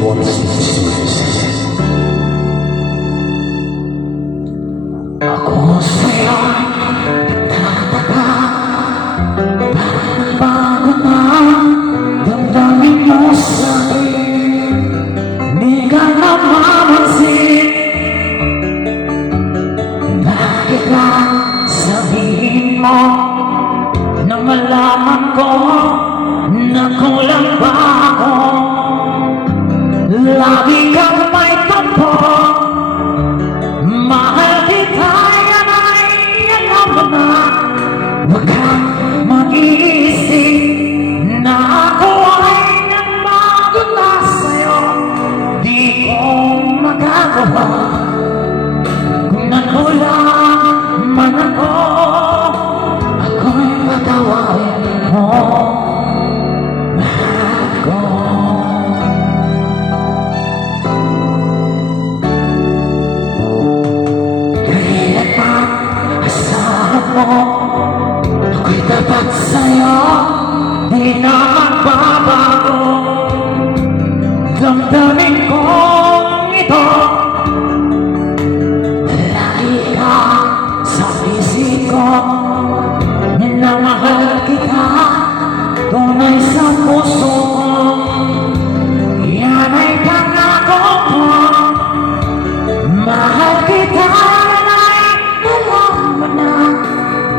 3166. Ako sa'yo'y tataka, bago na damdamin mo sa'kin. Di ka na mamansin, bakit lang sabihin mo na malaman ko na kulang ba ako? Lagi kang may tampo, mahal kita, yan ay alam mo na. Huwag kang mag-iisip na ako ay nagbago na sa'yo. Di ko magagawa kung nakulang man ako, ako'y patawarin mo. Ako'y tapat sa'yo, di na magbabago. Damdamin kong ito, lagi ka sa isip ko. Minamahal kita, tunay sa puso ko. Yan ay pangako mo, mahal kita, yan ay alam mo na.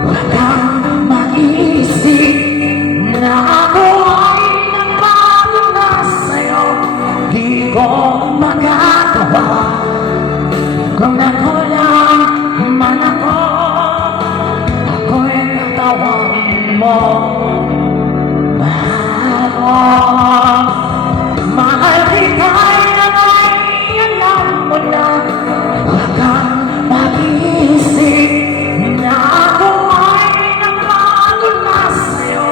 Huwag kang mag-iisip na ako ay nagbago na sa'yo. Di ko magagawa kung nakulang man ako, ako'y tatawarin mo. Mahal ko, mahal kita, yan ay alam mo na. Huwag kang mag-iisip na ako ay nagbago na sa'yo.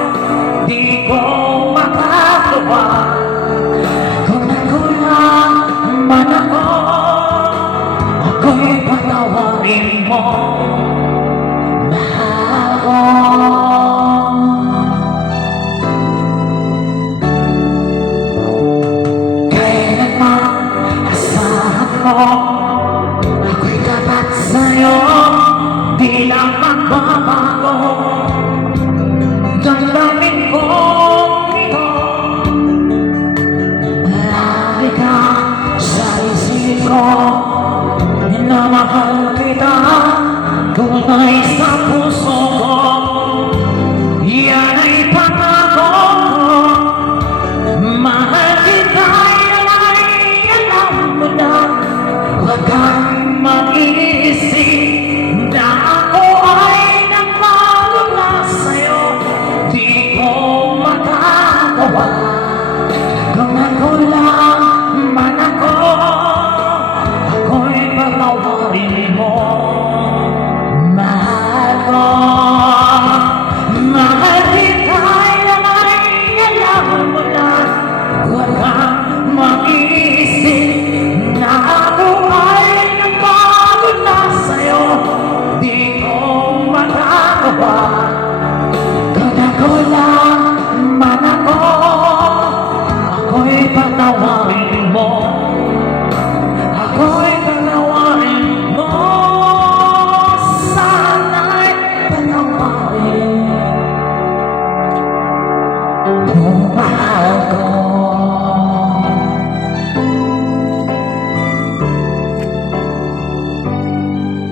Di ko magagawa kung nakulang man ako, ako'y patawarin mo. Mahal ko. Kailanman asahan mo, ako'y tapat sa'yo, di lang magbabago. Damdamin ko ito, lagi ka sa isip ko. Minamahal kita, tunay sa puso ko. Yan ay pangako ko, mahal kita, yan ay alam mo na. Huwag kang mag-iisip na ako ay nagbago na sa'yo. Di ko magagawa kung nakulang man ako, ako'y patawarin mo. Mahal ko, mahal kita, yan ay alam mo na. Huwag kang mag-iisip na ako ay nagbago na sa'yo. Di ko magagawa kung nakulang man ako, ako'y patawarin mo. Ako'y patawarin mo. Sana'y patawarin mo. Mahal ko.